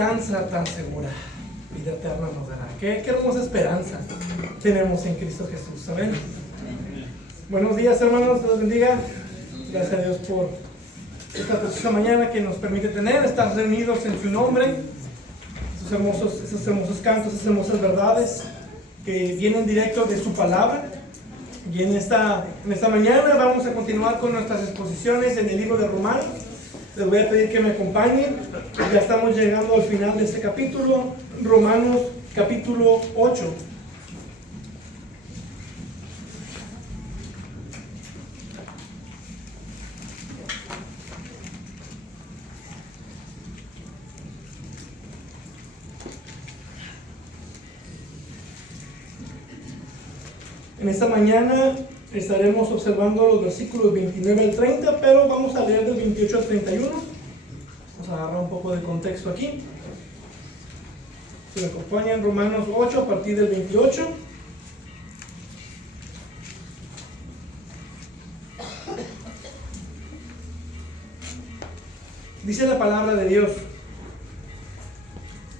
esperanza tan segura, vida eterna nos dará. Qué hermosa esperanza tenemos en Cristo Jesús. Amén. Buenos días, hermanos, Dios bendiga. Gracias a Dios por esta preciosa mañana que nos permite estar reunidos en su nombre. Esos hermosos cantos, esas hermosas verdades que vienen directo de su palabra. Y en esta mañana vamos a continuar con nuestras exposiciones en el libro de Romanos. Les voy a pedir que me acompañen. Ya estamos llegando al final de este capítulo, Romanos capítulo 8. En esta mañana estaremos observando los versículos 29 al 30, pero vamos a leer del 28 al 31. Vamos a agarrar un poco de contexto aquí. Si me acompañan, Romanos 8 a partir del 28. Dice la palabra de Dios: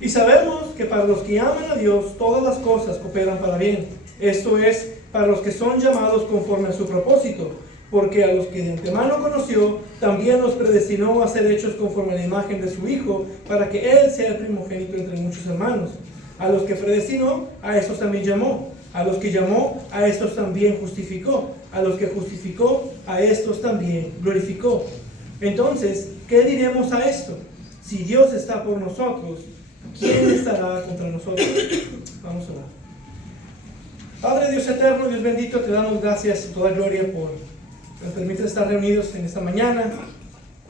y sabemos que para los que aman a Dios todas las cosas cooperan para bien. Esto es, para los que son llamados conforme a su propósito, porque a los que de antemano conoció, también los predestinó a ser hechos conforme a la imagen de su Hijo, para que Él sea el primogénito entre muchos hermanos. A los que predestinó, a estos también llamó. A los que llamó, a estos también justificó. A los que justificó, a estos también glorificó. Entonces, ¿qué diremos a esto? Si Dios está por nosotros, ¿quién estará contra nosotros? Vamos a orar. Padre Dios eterno, Dios bendito, te damos gracias y toda gloria por nos permitir estar reunidos en esta mañana.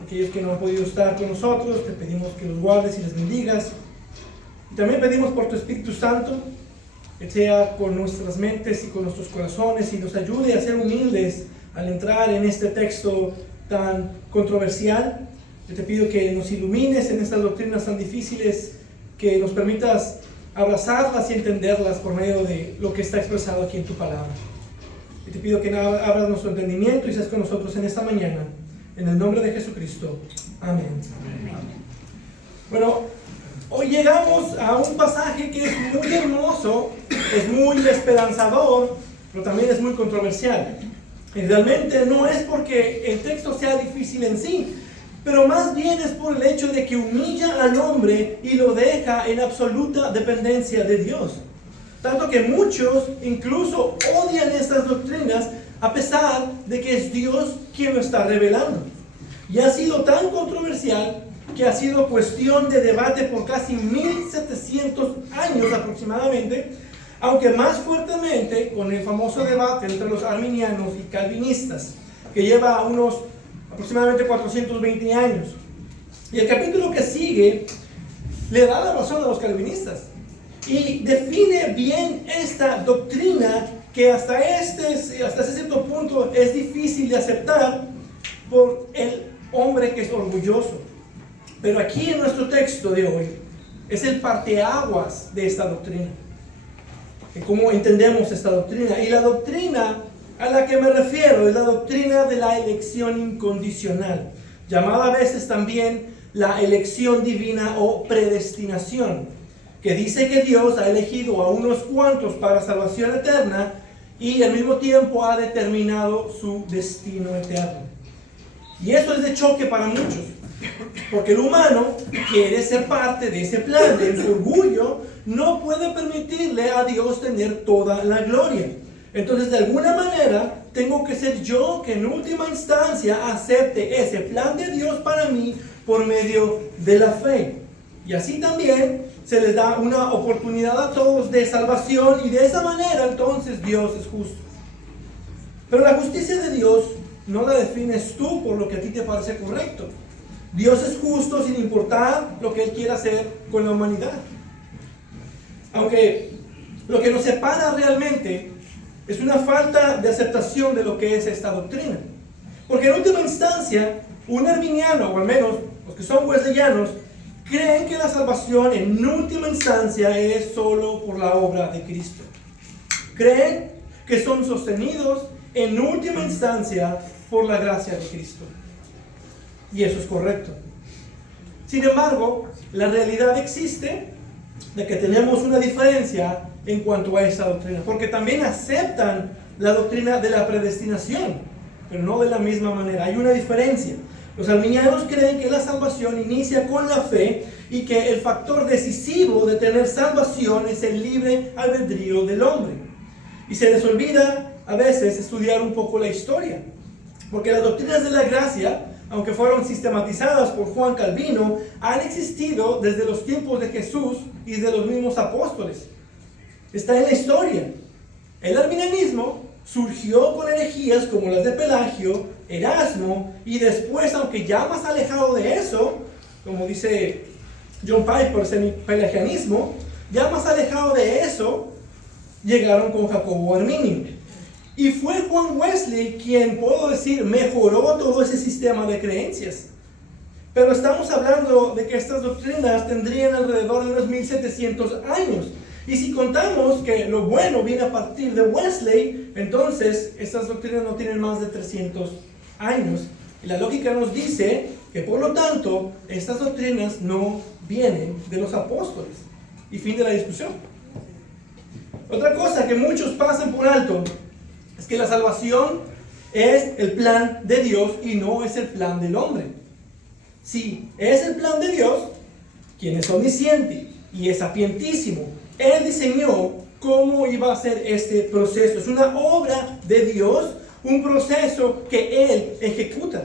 Aquellos que no han podido estar con nosotros, te pedimos que los guardes y les bendigas. Y también pedimos por tu Espíritu Santo, que sea con nuestras mentes y con nuestros corazones y nos ayude a ser humildes al entrar en este texto tan controversial. Yo te pido que nos ilumines en estas doctrinas tan difíciles, que nos permitas abrazarlas y entenderlas por medio de lo que está expresado aquí en tu palabra. Y te pido que abras nuestro entendimiento y seas con nosotros en esta mañana, en el nombre de Jesucristo. Amén. Amén. Bueno, hoy llegamos a un pasaje que es muy hermoso, es muy esperanzador, pero también es muy controversial. Y realmente no es porque el texto sea difícil en sí, pero más bien es por el hecho de que humilla al hombre y lo deja en absoluta dependencia de Dios. Tanto que muchos incluso odian estas doctrinas a pesar de que es Dios quien lo está revelando. Y ha sido tan controversial que ha sido cuestión de debate por casi 1700 años aproximadamente, aunque más fuertemente con el famoso debate entre los arminianos y calvinistas, que lleva unos aproximadamente 420 años. Y el capítulo que sigue le da la razón a los calvinistas y define bien esta doctrina que hasta ese cierto punto es difícil de aceptar por el hombre que es orgulloso. Pero aquí en nuestro texto de hoy es el parteaguas de esta doctrina, de cómo entendemos esta doctrina. Y la doctrina a la que me refiero es la doctrina de la elección incondicional, llamada a veces también la elección divina o predestinación, que dice que Dios ha elegido a unos cuantos para salvación eterna y al mismo tiempo ha determinado su destino eterno. Y eso es de choque para muchos, porque el humano quiere ser parte de ese plan. En su orgullo no puede permitirle a Dios tener toda la gloria. Entonces, de alguna manera, tengo que ser yo que en última instancia acepte ese plan de Dios para mí por medio de la fe. Y así también se les da una oportunidad a todos de salvación y de esa manera entonces Dios es justo. Pero la justicia de Dios no la defines tú por lo que a ti te parece correcto. Dios es justo sin importar lo que Él quiera hacer con la humanidad. Aunque lo que nos separa realmente es una falta de aceptación de lo que es esta doctrina. Porque en última instancia, un arminiano, o al menos los que son wesleyanos, creen que la salvación en última instancia es solo por la obra de Cristo. Creen que son sostenidos en última instancia por la gracia de Cristo. Y eso es correcto. Sin embargo, la realidad existe de que tenemos una diferencia en cuanto a esa doctrina, porque también aceptan la doctrina de la predestinación, pero no de la misma manera. Hay una diferencia. Los arminianos creen que la salvación inicia con la fe y que el factor decisivo de tener salvación es el libre albedrío del hombre. Y se les olvida a veces estudiar un poco la historia, porque las doctrinas de la gracia, aunque fueron sistematizadas por Juan Calvino, han existido desde los tiempos de Jesús y de los mismos apóstoles. Está en la historia. El arminianismo surgió con herejías como las de Pelagio, Erasmo, y después, aunque ya más alejado de eso, como dice John Piper, semi-pelagianismo, ya más alejado de eso, llegaron con Jacobo Arminio. Y fue Juan Wesley quien, puedo decir, mejoró todo ese sistema de creencias. Pero estamos hablando de que estas doctrinas tendrían alrededor de unos 1700 años. Y si contamos que lo bueno viene a partir de Wesley, entonces estas doctrinas no tienen más de 300 años. Y la lógica nos dice que por lo tanto estas doctrinas no vienen de los apóstoles. Y fin de la discusión. Otra cosa que muchos pasan por alto es que la salvación es el plan de Dios y no es el plan del hombre. Si es el plan de Dios, quien es omnisciente y es sapientísimo, Él diseñó cómo iba a ser este proceso. Es una obra de Dios, un proceso que Él ejecuta.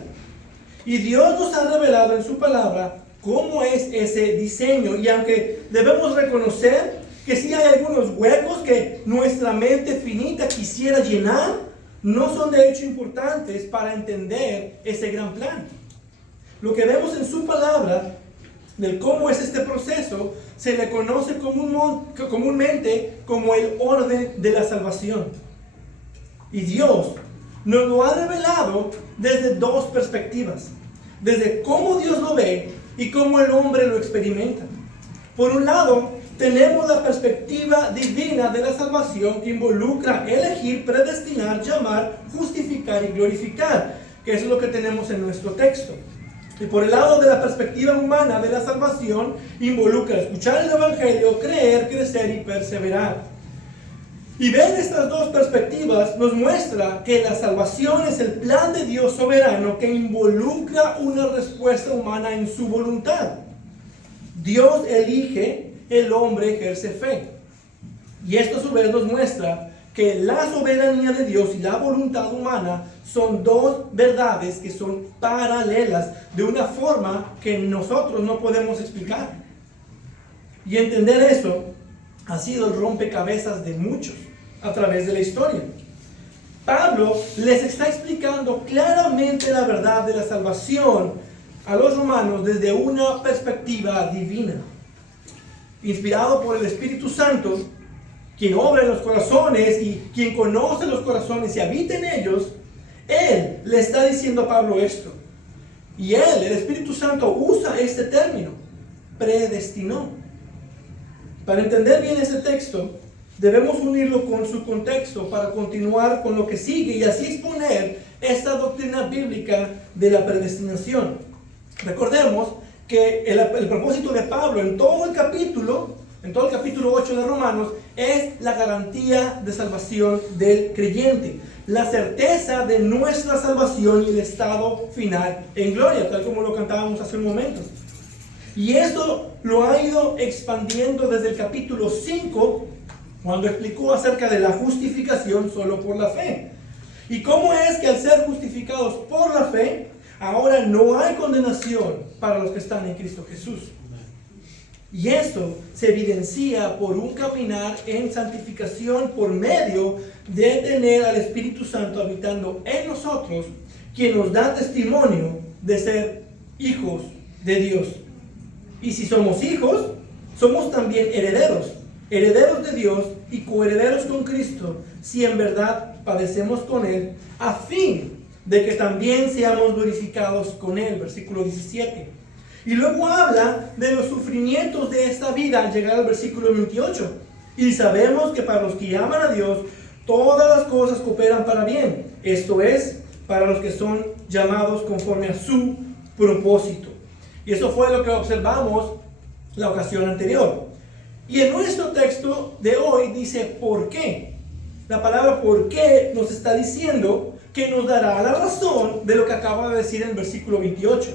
Y Dios nos ha revelado en su palabra cómo es ese diseño. Y aunque debemos reconocer que sí hay algunos huecos que nuestra mente finita quisiera llenar, no son de hecho importantes para entender ese gran plan. Lo que vemos en su palabra, del cómo es este proceso, se le conoce comúnmente como el orden de la salvación. Y Dios nos lo ha revelado desde dos perspectivas. Desde cómo Dios lo ve y cómo el hombre lo experimenta. Por un lado, tenemos la perspectiva divina de la salvación que involucra elegir, predestinar, llamar, justificar y glorificar, que eso es lo que tenemos en nuestro texto. Y por el lado de la perspectiva humana de la salvación, involucra escuchar el Evangelio, creer, crecer y perseverar. Y ver estas dos perspectivas nos muestra que la salvación es el plan de Dios soberano que involucra una respuesta humana en su voluntad. Dios elige, el hombre ejerce fe. Y esto a su vez nos muestra que la soberanía de Dios y la voluntad humana son dos verdades que son paralelas de una forma que nosotros no podemos explicar. Y entender eso ha sido el rompecabezas de muchos a través de la historia. Pablo les está explicando claramente la verdad de la salvación a los romanos desde una perspectiva divina. Inspirado por el Espíritu Santo, quien obra en los corazones y quien conoce los corazones y habita en ellos, Él le está diciendo a Pablo esto. Y Él, el Espíritu Santo, usa este término, predestinó. Para entender bien ese texto, debemos unirlo con su contexto para continuar con lo que sigue y así exponer esta doctrina bíblica de la predestinación. Recordemos que el propósito de Pablo en todo el capítulo 8 de Romanos, es la garantía de salvación del creyente, la certeza de nuestra salvación y el estado final en gloria, tal como lo cantábamos hace un momento. Y esto lo ha ido expandiendo desde el capítulo 5, cuando explicó acerca de la justificación solo por la fe. Y cómo es que al ser justificados por la fe, ahora no hay condenación para los que están en Cristo Jesús. Y esto se evidencia por un caminar en santificación por medio de tener al Espíritu Santo habitando en nosotros, quien nos da testimonio de ser hijos de Dios. Y si somos hijos, somos también herederos, herederos de Dios y coherederos con Cristo, si en verdad padecemos con Él, a fin de que también seamos glorificados con Él. Versículo 17. Y luego habla de los sufrimientos de esta vida al llegar al versículo 28. Y sabemos que para los que aman a Dios, todas las cosas cooperan para bien. Esto es, para los que son llamados conforme a su propósito. Y eso fue lo que observamos la ocasión anterior. Y en nuestro texto de hoy dice ¿por qué? La palabra ¿por qué? Nos está diciendo que nos dará la razón de lo que acaba de decir en el versículo 28.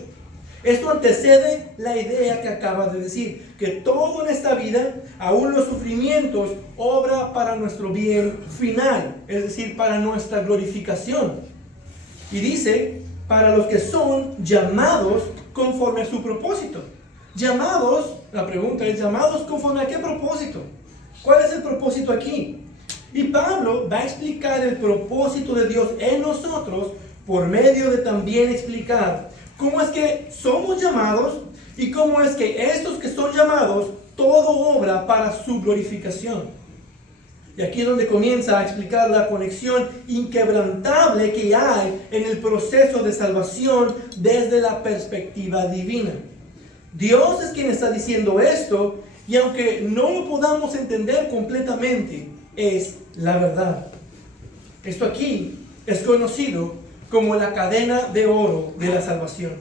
Esto antecede la idea que acaba de decir, que todo en esta vida, aún los sufrimientos, obra para nuestro bien final, es decir, para nuestra glorificación. Y dice, para los que son llamados conforme a su propósito. Llamados, la pregunta es, ¿llamados conforme a qué propósito? ¿Cuál es el propósito aquí? Y Pablo va a explicar el propósito de Dios en nosotros por medio de también explicar cómo es que somos llamados y cómo es que estos que son llamados, todo obra para su glorificación. Y aquí es donde comienza a explicar la conexión inquebrantable que hay en el proceso de salvación desde la perspectiva divina. Dios es quien está diciendo esto, y aunque no lo podamos entender completamente, es la verdad. Esto aquí es conocido como la cadena de oro de la salvación,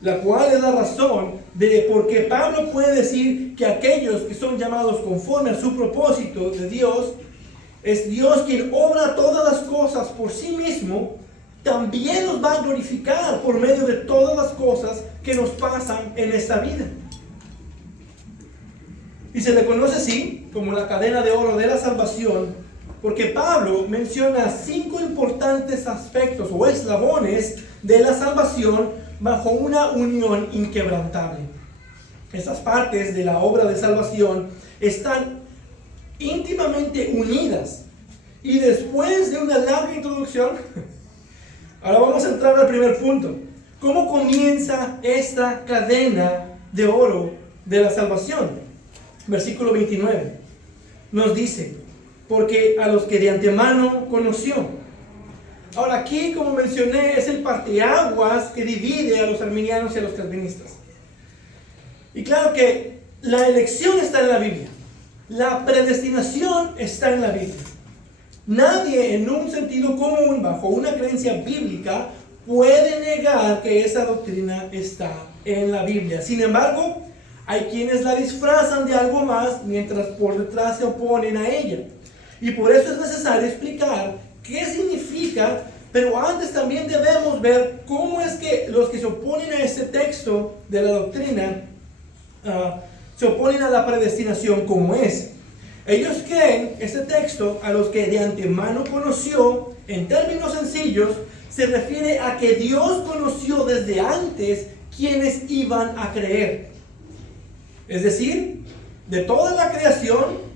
la cual es la razón de por qué Pablo puede decir que aquellos que son llamados conforme a su propósito de Dios, es Dios quien obra todas las cosas por sí mismo, también nos va a glorificar por medio de todas las cosas que nos pasan en esta vida. Y se le conoce así como la cadena de oro de la salvación, porque Pablo menciona 5 importantes aspectos o eslabones de la salvación bajo una unión inquebrantable. Estas partes de la obra de salvación están íntimamente unidas. Y después de una larga introducción, ahora vamos a entrar al primer punto. ¿Cómo comienza esta cadena de oro de la salvación? Versículo 29 nos dice, porque a los que de antemano conoció. Ahora aquí, como mencioné, es el parteaguas que divide a los arminianos y a los calvinistas. Y claro que la elección está en la Biblia, la predestinación está en la Biblia. Nadie en un sentido común, bajo una creencia bíblica, puede negar que esa doctrina está en la Biblia. Sin embargo, hay quienes la disfrazan de algo más mientras por detrás se oponen a ella. Y por eso es necesario explicar qué significa, pero antes también debemos ver cómo es que los que se oponen a este texto de la doctrina se oponen a la predestinación como es. Ellos creen este texto a los que de antemano conoció, en términos sencillos, se refiere a que Dios conoció desde antes quienes iban a creer. Es decir, de toda la creación,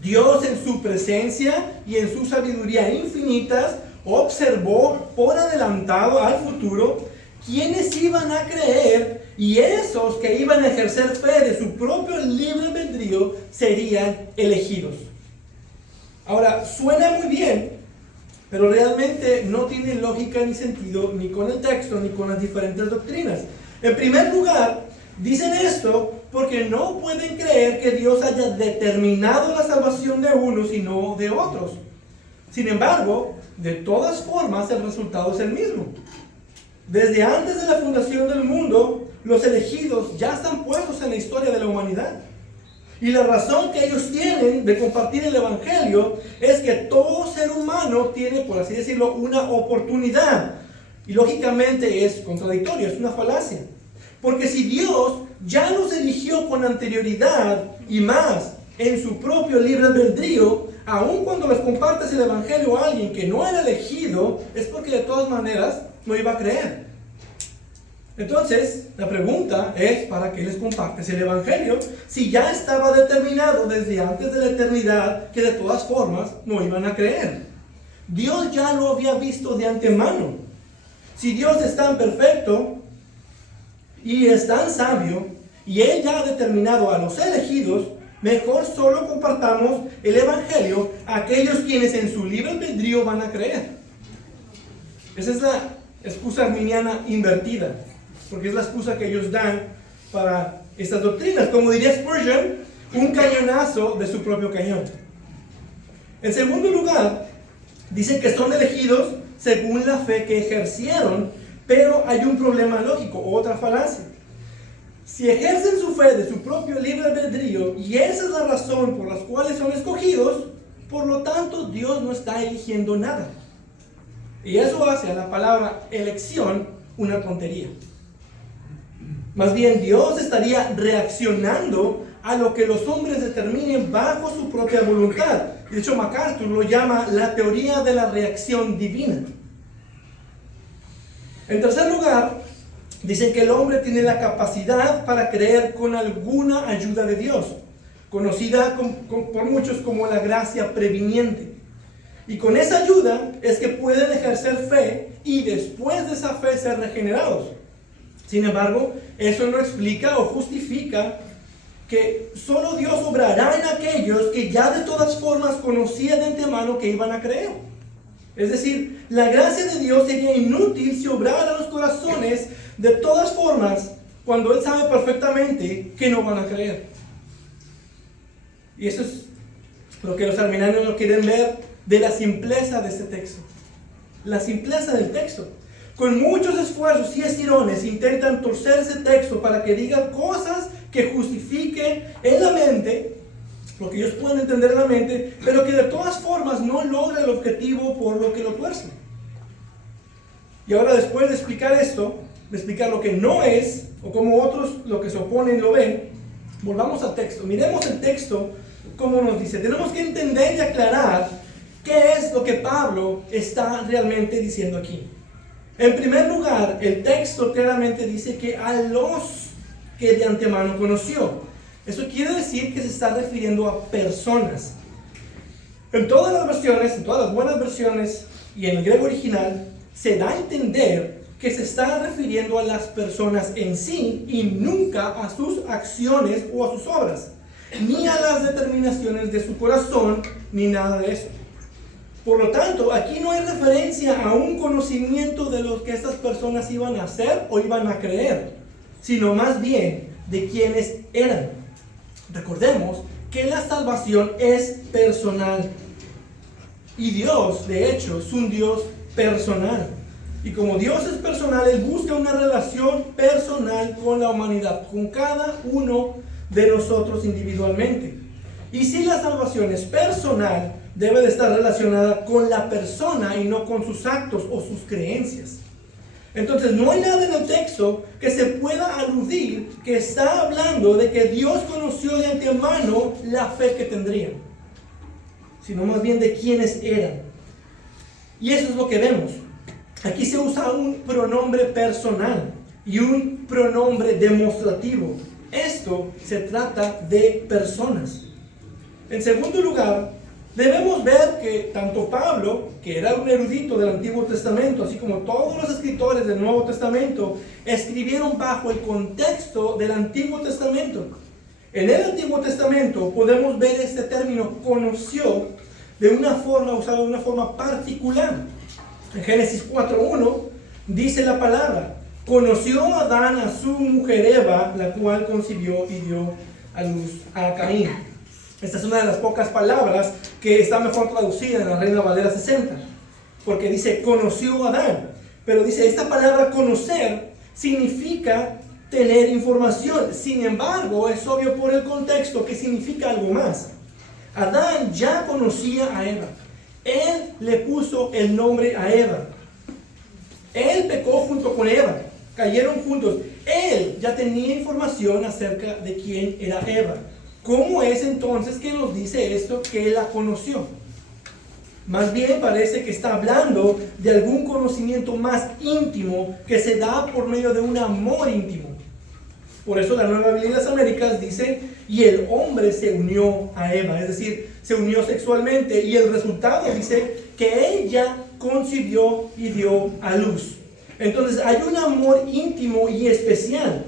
Dios en su presencia y en su sabiduría infinitas observó por adelantado al futuro quienes iban a creer, y esos que iban a ejercer fe de su propio libre albedrío serían elegidos. Ahora, suena muy bien, pero realmente no tiene lógica ni sentido ni con el texto ni con las diferentes doctrinas. En primer lugar, dicen esto porque no pueden creer que Dios haya determinado la salvación de unos y no de otros. Sin embargo, de todas formas el resultado es el mismo. Desde antes de la fundación del mundo, los elegidos ya están puestos en la historia de la humanidad. Y la razón que ellos tienen de compartir el Evangelio es que todo ser humano tiene, por así decirlo, una oportunidad. Y lógicamente es contradictorio, es una falacia. Porque si Dios ya los eligió con anterioridad y más en su propio libre albedrío, aun cuando les compartes el Evangelio a alguien que no era elegido, es porque de todas maneras no iba a creer. Entonces, la pregunta es, ¿para qué les compartes el Evangelio si ya estaba determinado desde antes de la eternidad que de todas formas no iban a creer? Dios ya lo había visto de antemano. Si Dios es tan perfecto y es tan sabio, y Él ya ha determinado a los elegidos, mejor solo compartamos el Evangelio a aquellos quienes en su libre albedrío van a creer. Esa es la excusa arminiana invertida, porque es la excusa que ellos dan para estas doctrinas. Como diría Spurgeon, un cañonazo de su propio cañón. En segundo lugar, dicen que son elegidos según la fe que ejercieron, Pero hay un problema lógico, otra falacia. Si ejercen su fe de su propio libre albedrío, y esa es la razón por la cual son escogidos, por lo tanto Dios no está eligiendo nada. Y eso hace a la palabra elección una tontería. Más bien, Dios estaría reaccionando a lo que los hombres determinen bajo su propia voluntad. De hecho, MacArthur lo llama la teoría de la reacción divina. En tercer lugar, dicen que el hombre tiene la capacidad para creer con alguna ayuda de Dios, conocida por muchos como la gracia previniente. Y con esa ayuda es que pueden ejercer fe y después de esa fe ser regenerados. Sin embargo, eso no explica o justifica que solo Dios obrará en aquellos que ya de todas formas conocía de antemano que iban a creer. Es decir, la gracia de Dios sería inútil si obrara en los corazones de todas formas cuando Él sabe perfectamente que no van a creer. Y eso es lo que los arminianos no quieren ver de la simpleza de este texto. La simpleza del texto. Con muchos esfuerzos y estirones intentan torcer ese texto para que diga cosas que justifiquen en la mente lo que ellos pueden entender en la mente, pero que de todas formas no logra el objetivo por lo que lo tuercen. Y ahora, después de explicar esto, de explicar lo que no es, o como otros lo que se oponen lo ven, volvamos al texto. Miremos el texto como nos dice. Tenemos que entender y aclarar qué es lo que Pablo está realmente diciendo aquí. En primer lugar, el texto claramente dice que a los que de antemano conoció. Eso quiere decir que se está refiriendo a personas. En todas las versiones, en todas las buenas versiones y en el griego original, se da a entender que se está refiriendo a las personas en sí y nunca a sus acciones o a sus obras, ni a las determinaciones de su corazón, ni nada de eso. Por lo tanto, aquí no hay referencia a un conocimiento de lo que estas personas iban a hacer o iban a creer, sino más bien de quiénes eran. Recordemos que la salvación es personal. Y Dios, de hecho, es un Dios personal. Y como Dios es personal, Él busca una relación personal con la humanidad, con cada uno de nosotros individualmente. Y si la salvación es personal, debe de estar relacionada con la persona y no con sus actos o sus creencias. Entonces no hay nada en el texto que se pueda aludir que está hablando de que Dios conoció de antemano la fe que tendrían, sino más bien de quiénes eran. Y eso es lo que vemos. Aquí se usa un pronombre personal y un pronombre demostrativo. Esto se trata de personas. En segundo lugar, debemos ver que tanto Pablo, que era un erudito del Antiguo Testamento, así como todos los escritores del Nuevo Testamento, escribieron bajo el contexto del Antiguo Testamento. En el Antiguo Testamento podemos ver este término conoció de una forma, usado de una forma particular. En Génesis 4:1 dice la palabra: conoció Adán a su mujer Eva, la cual concibió y dio a luz a Caín. Esta es una de las pocas palabras que está mejor traducida en la Reina Valera 60, porque dice conoció a Adán, pero dice esta palabra conocer significa tener información. Sin embargo, es obvio por el contexto que significa algo más. Adán ya conocía a Eva. Él le puso el nombre a Eva. Él pecó junto con Eva. Cayeron juntos. Él ya tenía información acerca de quién era Eva. ¿Cómo es entonces que nos dice esto que él la conoció? Más bien parece que está hablando de algún conocimiento más íntimo que se da por medio de un amor íntimo. Por eso la Nueva Biblia de las Américas dice: y el hombre se unió a Eva, es decir, se unió sexualmente, y el resultado dice que ella concibió y dio a luz. Entonces hay un amor íntimo y especial.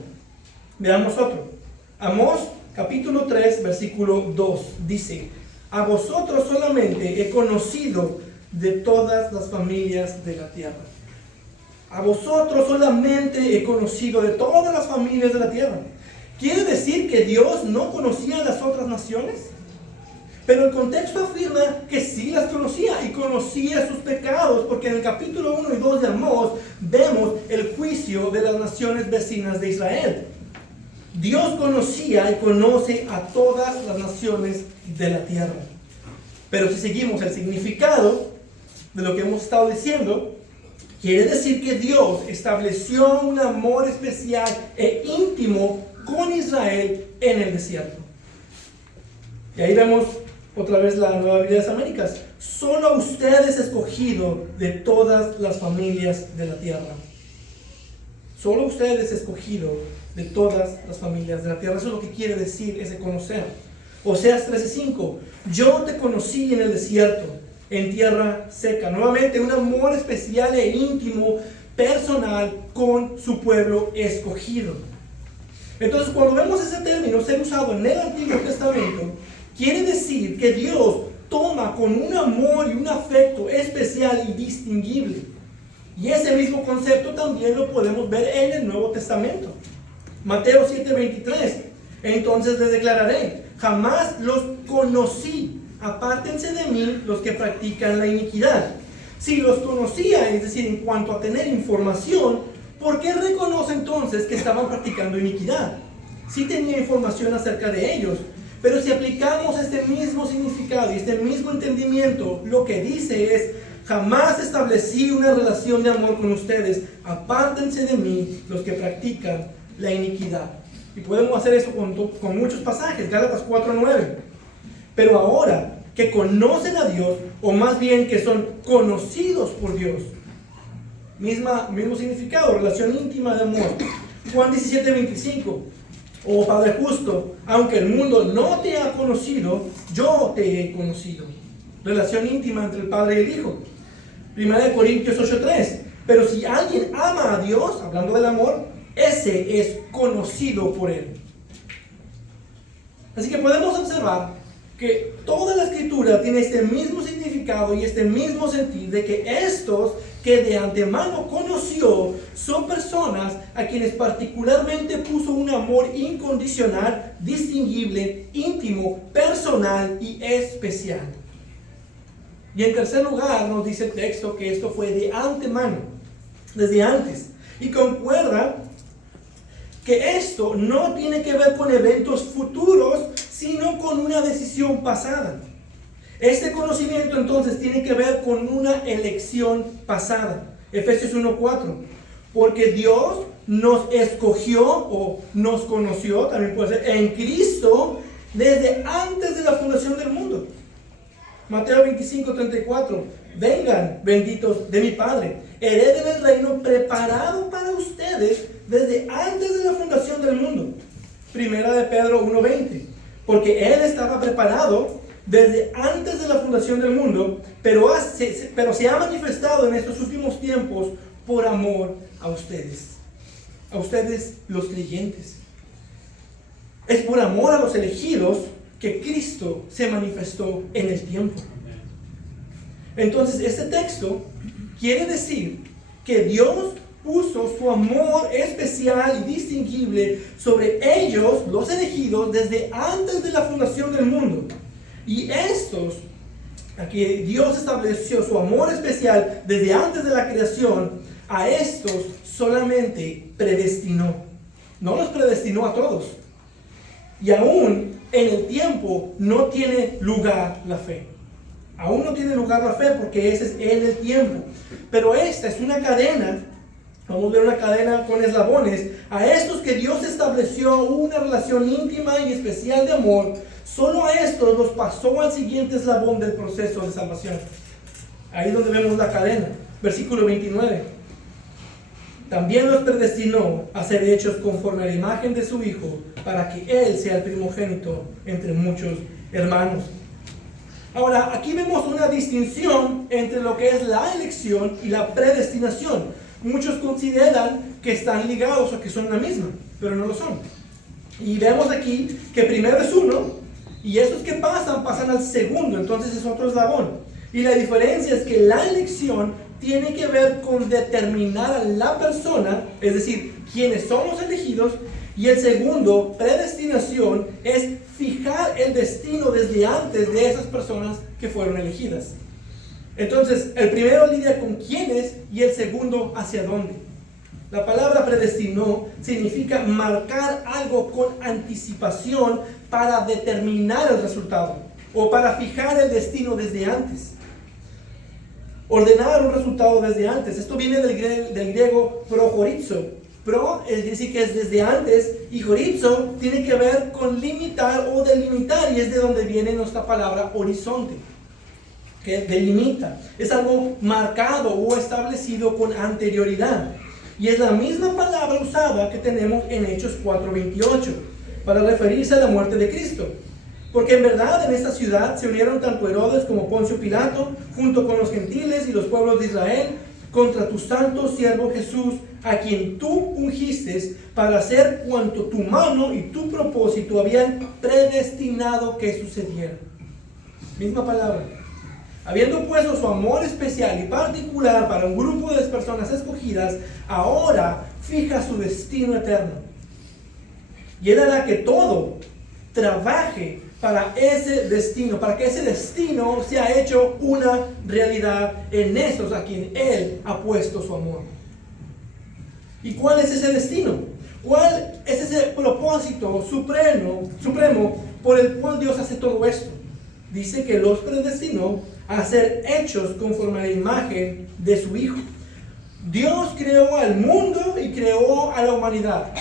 Veamos otro. Amós capítulo 3, versículo 2 dice: a vosotros solamente he conocido de todas las familias de la tierra. A vosotros solamente he conocido de todas las familias de la tierra. ¿Quiere decir que Dios no conocía a las otras naciones? Pero el contexto afirma que sí las conocía y conocía sus pecados, porque en el capítulo 1 y 2 de Amós vemos el juicio de las naciones vecinas de Israel. Dios conocía y conoce a todas las naciones de la tierra. Pero si seguimos el significado de lo que hemos estado diciendo, quiere decir que Dios estableció un amor especial e íntimo con Israel en el desierto. Y ahí vemos otra vez la Nueva Biblia de las Américas. Solo usted es escogido de todas las familias de la tierra. Solo usted es escogido de todas las familias de la tierra. Eso es lo que quiere decir ese conocer. Oseas 13:5. Yo te conocí en el desierto, en tierra seca. Nuevamente, un amor especial e íntimo, personal, con su pueblo escogido. Entonces, cuando vemos ese término ser usado en el Antiguo Testamento, quiere decir que Dios toma con un amor y un afecto especial y distinguible. Y ese mismo concepto también lo podemos ver en el Nuevo Testamento. Mateo 7:23. Entonces les declararé, jamás los conocí. Apártense de mí los que practican la iniquidad. Si los conocía, es decir, en cuanto a tener información, ¿por qué reconoce entonces que estaban practicando iniquidad? Sí tenía información acerca de ellos, pero si aplicamos este mismo significado y este mismo entendimiento, lo que dice es, jamás establecí una relación de amor con ustedes, apártense de mí los que practican la iniquidad. Y podemos hacer eso con muchos pasajes, Gálatas 4:9. Pero ahora que conocen a Dios, o más bien que son conocidos por Dios, mismo significado, relación íntima de amor. Juan 17:25. Oh Padre justo, aunque el mundo no te ha conocido, yo te he conocido. Relación íntima entre el Padre y el Hijo. 1 Corintios 8:3. Pero si alguien ama a Dios, hablando del amor, ese es conocido por Él. Así que podemos observar que toda la Escritura tiene este mismo significado y este mismo sentir de que estos que de antemano conoció son personas a quienes particularmente puso un amor incondicional, distinguible, íntimo, personal y especial. Y en tercer lugar nos dice el texto que esto fue de antemano, desde antes. Y concuerda que esto no tiene que ver con eventos futuros, sino con una decisión pasada. Este conocimiento entonces tiene que ver con una elección pasada. Efesios 1:4. Porque Dios nos escogió o nos conoció, también puede ser, en Cristo desde antes de la fundación del mundo. Mateo 25:34. Vengan, benditos de mi Padre, hereden el reino preparado para ustedes desde antes de la fundación del mundo. Primera de Pedro 1:20. Porque Él estaba preparado desde antes de la fundación del mundo, pero se ha manifestado en estos últimos tiempos por amor a ustedes los creyentes. Es por amor a los elegidos que Cristo se manifestó en el tiempo. Entonces, este texto quiere decir que Dios puso su amor especial y distinguible sobre ellos, los elegidos, desde antes de la fundación del mundo. Y estos, a que Dios estableció su amor especial desde antes de la creación, a estos solamente predestinó. No los predestinó a todos. Y aún en el tiempo no tiene lugar la fe. Aún no tiene lugar la fe porque ese es en el tiempo. Pero esta es una cadena. Vamos a ver una cadena con eslabones. A estos que Dios estableció una relación íntima y especial de amor, solo a estos los pasó al siguiente eslabón del proceso de salvación. Ahí es donde vemos la cadena. Versículo 29. También los predestinó a ser hechos conforme a la imagen de su Hijo, para que Él sea el primogénito entre muchos hermanos. Ahora, aquí vemos una distinción entre lo que es la elección y la predestinación. Muchos consideran que están ligados o que son la misma, pero no lo son. Y vemos aquí que primero es uno, y estos que pasan al segundo, entonces es otro eslabón. Y la diferencia es que la elección tiene que ver con determinar a la persona, es decir, quiénes son los elegidos, Y el segundo, predestinación, es fijar el destino desde antes de esas personas que fueron elegidas. Entonces, el primero lidia con quiénes y el segundo hacia dónde. La palabra predestinó significa marcar algo con anticipación para determinar el resultado o para fijar el destino desde antes. Ordenar un resultado desde antes. Esto viene del griego prohorizo. Pro es decir que es desde antes, y horizo tiene que ver con limitar o delimitar, y es de donde viene nuestra palabra horizonte, que delimita. Es algo marcado o establecido con anterioridad. Y es la misma palabra usada que tenemos en Hechos 4:28 para referirse a la muerte de Cristo. Porque en verdad en esta ciudad se unieron tanto Herodes como Poncio Pilato, junto con los gentiles y los pueblos de Israel, contra tu santo siervo Jesús, a quien tú ungiste para hacer cuanto tu mano y tu propósito habían predestinado que sucediera. Misma palabra. Habiendo puesto su amor especial y particular para un grupo de personas escogidas, ahora fija su destino eterno. Y Él hará que todo trabaje para ese destino, para que ese destino sea hecho una realidad en esos a quien Él ha puesto su amor. ¿Y cuál es ese destino? ¿Cuál es ese propósito supremo por el cual Dios hace todo esto? Dice que los predestinó a ser hechos conforme a la imagen de su Hijo. Dios creó al mundo y creó a la humanidad.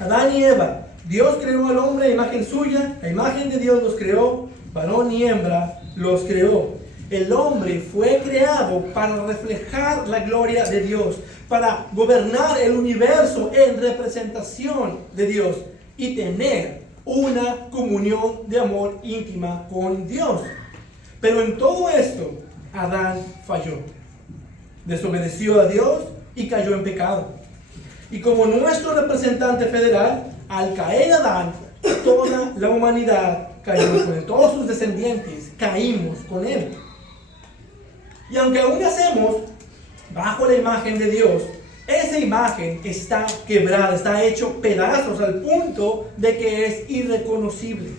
Adán y Eva. Dios creó al hombre a imagen suya, a imagen de Dios los creó, varón y hembra los creó. El hombre fue creado para reflejar la gloria de Dios, para gobernar el universo en representación de Dios y tener una comunión de amor íntima con Dios. Pero en todo esto, Adán falló. Desobedeció a Dios y cayó en pecado. Y como nuestro representante federal, al caer Adán, toda la humanidad cayó con él. Todos sus descendientes caímos con él. Y aunque aún nacemos bajo la imagen de Dios, esa imagen está quebrada, está hecho pedazos al punto de que es irreconocible.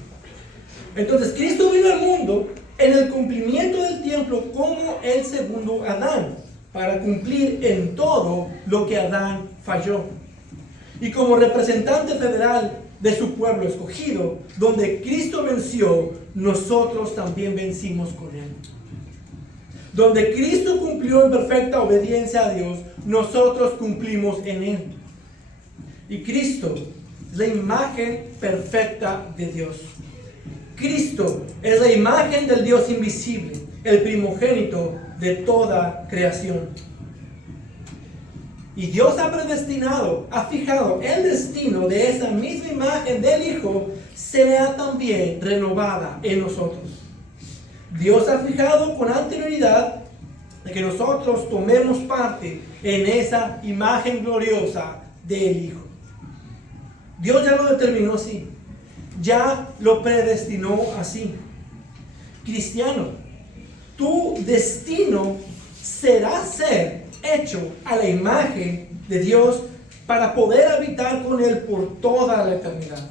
Entonces Cristo vino al mundo en el cumplimiento del tiempo como el segundo Adán, para cumplir en todo lo que Adán falló. Y como representante federal de su pueblo escogido, donde Cristo venció, nosotros también vencimos con Él. Donde Cristo cumplió en perfecta obediencia a Dios, nosotros cumplimos en Él. Y Cristo es la imagen perfecta de Dios. Cristo es la imagen del Dios invisible, el primogénito de toda creación. Y Dios ha predestinado, ha fijado el destino de esa misma imagen del Hijo sea también renovada en nosotros. Dios ha fijado con anterioridad de que nosotros tomemos parte en esa imagen gloriosa del Hijo. Dios ya lo determinó así. Ya lo predestinó así. Cristiano, tu destino será ser hecho a la imagen de Dios para poder habitar con Él por toda la eternidad.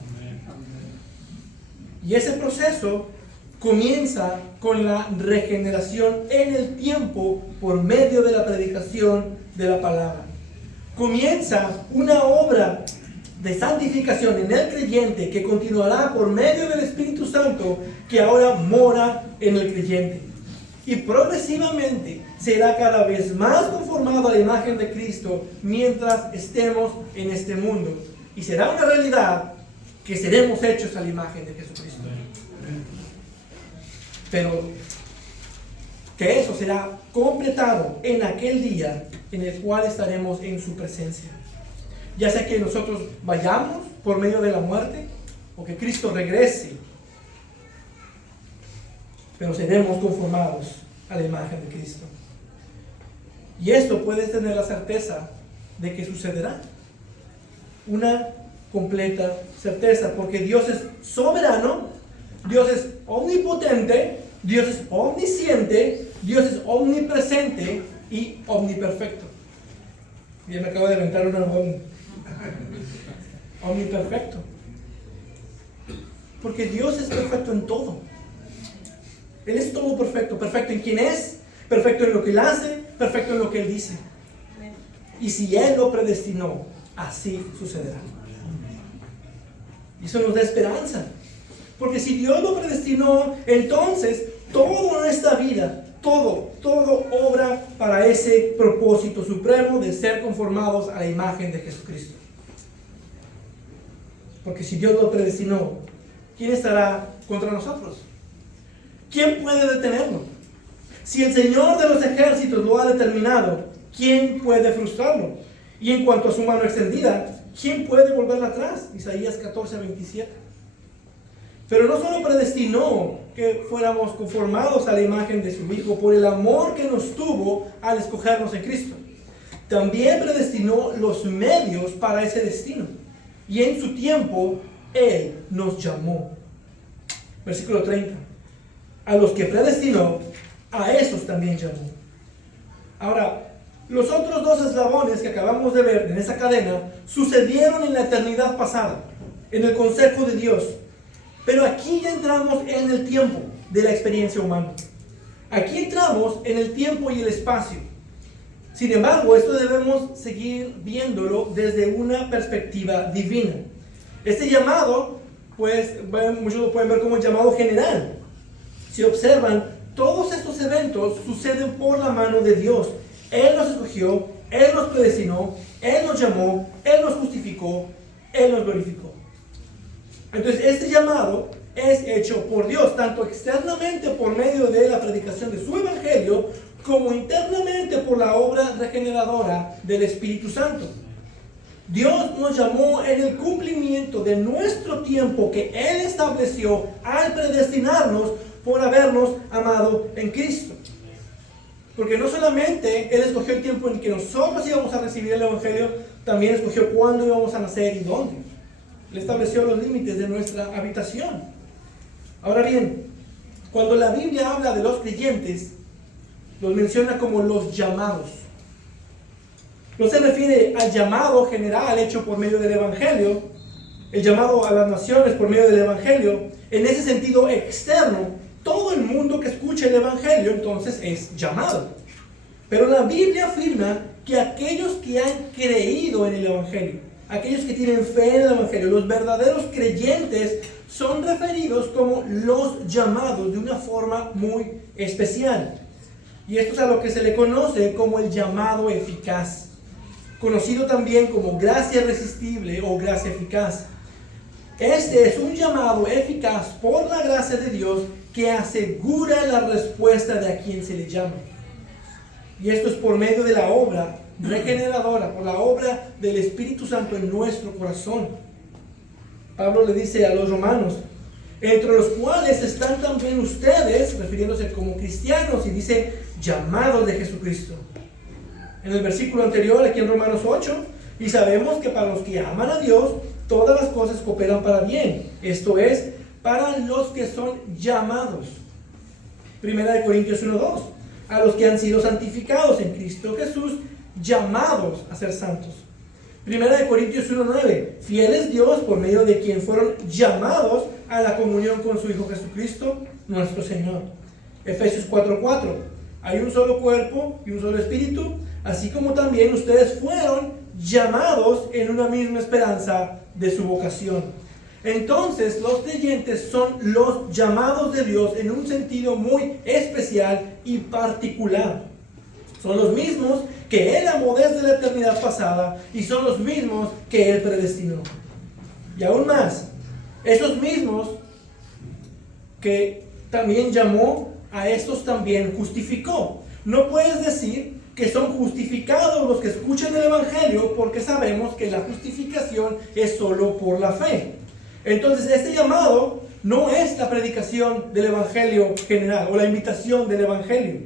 Y ese proceso comienza con la regeneración en el tiempo por medio de la predicación de la palabra. Comienza una obra de santificación en el creyente que continuará por medio del Espíritu Santo que ahora mora en el creyente. Y progresivamente será cada vez más conformado a la imagen de Cristo mientras estemos en este mundo. Y será una realidad que seremos hechos a la imagen de Jesucristo. Pero que eso será completado en aquel día en el cual estaremos en su presencia. Ya sea que nosotros vayamos por medio de la muerte o que Cristo regrese, pero seremos conformados a la imagen de Cristo. Y esto puedes tener la certeza de que sucederá. Una completa certeza, porque Dios es soberano, Dios es omnipotente, Dios es omnisciente, Dios es omnipresente y omniperfecto. Ya me acabo de inventar una omniperfecto. Porque Dios es perfecto en todo. Él es todo perfecto. Perfecto en quien es, perfecto en lo que Él hace, perfecto en lo que Él dice. Y si Él lo predestinó, así sucederá. Y eso nos da esperanza. Porque si Dios lo predestinó, entonces toda nuestra vida, todo obra para ese propósito supremo de ser conformados a la imagen de Jesucristo. Porque si Dios lo predestinó, ¿quién estará contra nosotros? ¿Quién puede detenerlo? Si el Señor de los ejércitos lo ha determinado, ¿quién puede frustrarlo? Y en cuanto a su mano extendida, ¿quién puede volverla atrás? Isaías 14:27. Pero no solo predestinó que fuéramos conformados a la imagen de su Hijo por el amor que nos tuvo al escogernos en Cristo. También predestinó los medios para ese destino. Y en su tiempo, Él nos llamó. Versículo 30. A los que predestinó, a esos también llamó. Ahora, los otros dos eslabones que acabamos de ver en esa cadena sucedieron en la eternidad pasada, en el consejo de Dios. Pero aquí ya entramos en el tiempo de la experiencia humana. Aquí entramos en el tiempo y el espacio. Sin embargo, esto debemos seguir viéndolo desde una perspectiva divina. Este llamado, pues, muchos lo pueden ver como llamado general. Si observan, todos estos eventos suceden por la mano de Dios. Él nos escogió, Él nos predestinó, Él nos llamó, Él nos justificó, Él nos glorificó. Entonces, este llamado es hecho por Dios, tanto externamente por medio de la predicación de su evangelio, como internamente por la obra regeneradora del Espíritu Santo. Dios nos llamó en el cumplimiento de nuestro tiempo que Él estableció al predestinarnos por habernos amado en Cristo. Porque no solamente Él escogió el tiempo en que nosotros íbamos a recibir el evangelio, también escogió cuándo íbamos a nacer y dónde. Él estableció los límites de nuestra habitación. Ahora bien, cuando la Biblia habla de los creyentes, los menciona como los llamados. No se refiere al llamado general hecho por medio del evangelio, el llamado a las naciones por medio del evangelio. En ese sentido externo, todo el mundo que escucha el evangelio entonces es llamado. Pero la Biblia afirma que aquellos que han creído en el evangelio, aquellos que tienen fe en el evangelio, los verdaderos creyentes, son referidos como los llamados de una forma muy especial. Y esto es a lo que se le conoce como el llamado eficaz, conocido también como gracia irresistible o gracia eficaz. Este es un llamado eficaz por la gracia de Dios que asegura la respuesta de a quien se le llama. Y esto es por medio de la obra regeneradora, por la obra del Espíritu Santo en nuestro corazón. Pablo le dice a los romanos, entre los cuales están también ustedes, refiriéndose como cristianos, y dice, llamados de Jesucristo. En el versículo anterior, aquí en Romanos 8, y sabemos que para los que aman a Dios, todas las cosas cooperan para bien. Esto es, para los que son llamados. Primera de Corintios 1:2, a los que han sido santificados en Cristo Jesús, llamados a ser santos. Primera de Corintios 1:9, fiel es Dios por medio de quien fueron llamados a la comunión con su Hijo Jesucristo, nuestro Señor. Efesios 4:4, hay un solo cuerpo y un solo espíritu, así como también ustedes fueron llamados en una misma esperanza de su vocación. Entonces, los creyentes son los llamados de Dios en un sentido muy especial y particular. Son los mismos que Él amó desde la eternidad pasada y son los mismos que Él predestinó. Y aún más, esos mismos que también llamó, a estos también justificó. No puedes decir que son justificados los que escuchan el evangelio, porque sabemos que la justificación es solo por la fe. Entonces, este llamado no es la predicación del evangelio general o la invitación del evangelio.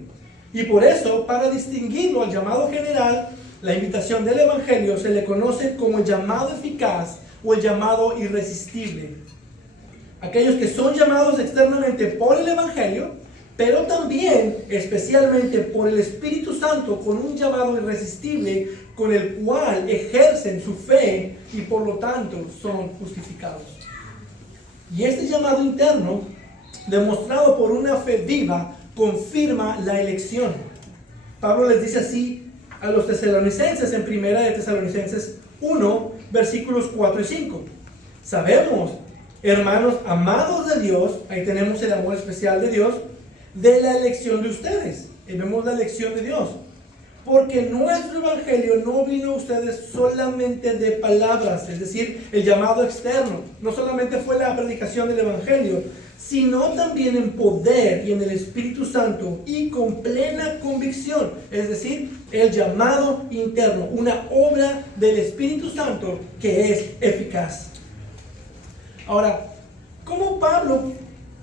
Y por eso, para distinguirlo al llamado general, la invitación del evangelio se le conoce como el llamado eficaz o el llamado irresistible. Aquellos que son llamados externamente por el evangelio, pero también, especialmente por el Espíritu Santo, con un llamado irresistible con el cual ejercen su fe y por lo tanto son justificados. Y este llamado interno, demostrado por una fe viva, confirma la elección. Pablo les dice así a los tesalonicenses en 1 de Tesalonicenses 1, versículos 4 y 5. Sabemos, hermanos amados de Dios, ahí tenemos el amor especial de Dios, de la elección de ustedes. Y vemos la elección de Dios. Porque nuestro evangelio no vino a ustedes solamente de palabras, es decir, el llamado externo. No solamente fue la predicación del evangelio, sino también en poder y en el Espíritu Santo y con plena convicción, es decir, el llamado interno, una obra del Espíritu Santo que es eficaz. Ahora, ¿cómo Pablo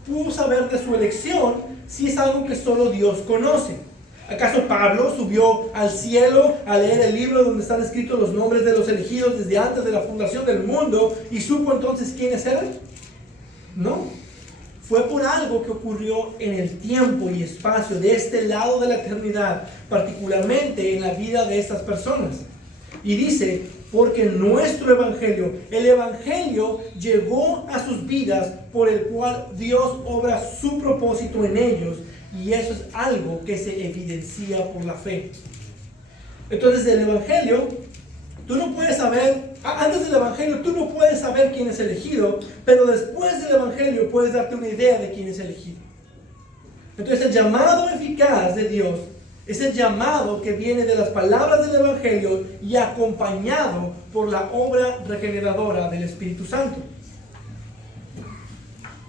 pudo saber de su elección si es algo que solo Dios conoce? ¿Acaso Pablo subió al cielo a leer el libro donde están escritos los nombres de los elegidos desde antes de la fundación del mundo y supo entonces quiénes eran? No. Fue por algo que ocurrió en el tiempo y espacio de este lado de la eternidad, particularmente en la vida de estas personas. Y dice, porque nuestro evangelio, el evangelio llegó a sus vidas por el cual Dios obra su propósito en ellos. Y eso es algo que se evidencia por la fe. Entonces, del evangelio, tú no puedes saber, antes del evangelio, tú no puedes saber quién es elegido, pero después del evangelio puedes darte una idea de quién es elegido. Entonces, el llamado eficaz de Dios es el llamado que viene de las palabras del evangelio y acompañado por la obra regeneradora del Espíritu Santo.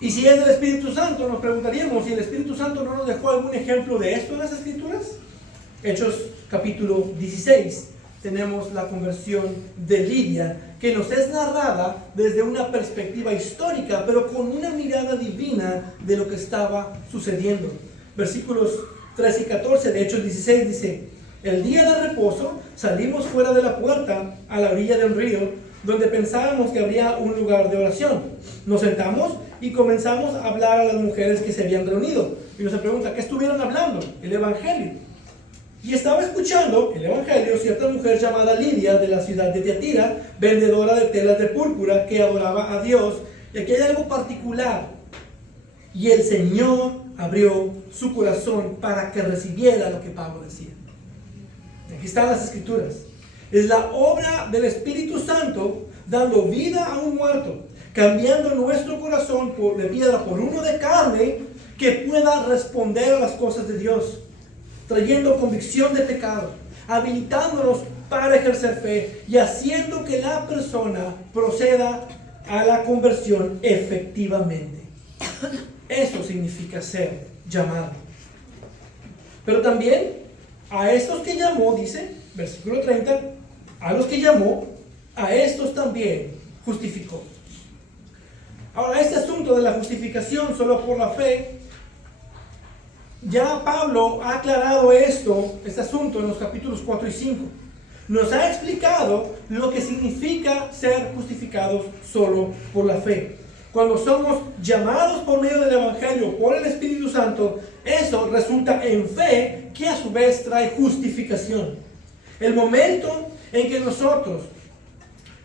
Y si es del Espíritu Santo, nos preguntaríamos si el Espíritu Santo no nos dejó algún ejemplo de esto en las Escrituras. Hechos capítulo 16, tenemos la conversión de Lidia, que nos es narrada desde una perspectiva histórica, pero con una mirada divina de lo que estaba sucediendo. Versículos 13 y 14 de Hechos 16 dice, el día de reposo salimos fuera de la puerta a la orilla de un río, donde pensábamos que habría un lugar de oración. Nos sentamos y comenzamos a hablar a las mujeres que se habían reunido. Y nos pregunta, ¿qué estuvieron hablando? El evangelio. Y estaba escuchando el evangelio cierta mujer llamada Lidia de la ciudad de Tiatira, vendedora de telas de púrpura, que adoraba a Dios. Y aquí hay algo particular. Y el Señor abrió su corazón para que recibiera lo que Pablo decía. Aquí están las Escrituras. Es la obra del Espíritu Santo dando vida a un muerto, cambiando nuestro corazón de piedra por uno de carne que pueda responder a las cosas de Dios, trayendo convicción de pecado, habilitándonos para ejercer fe y haciendo que la persona proceda a la conversión efectivamente. Eso significa ser llamado. Pero también a estos que llamó, dice, versículo 30, a los que llamó, a estos también justificó. Ahora, este asunto de la justificación solo por la fe, ya Pablo ha aclarado este asunto en los capítulos 4 y 5. Nos ha explicado lo que significa ser justificados solo por la fe. Cuando somos llamados por medio del evangelio, por el Espíritu Santo, eso resulta en fe, que a su vez trae justificación. El momento en que nosotros,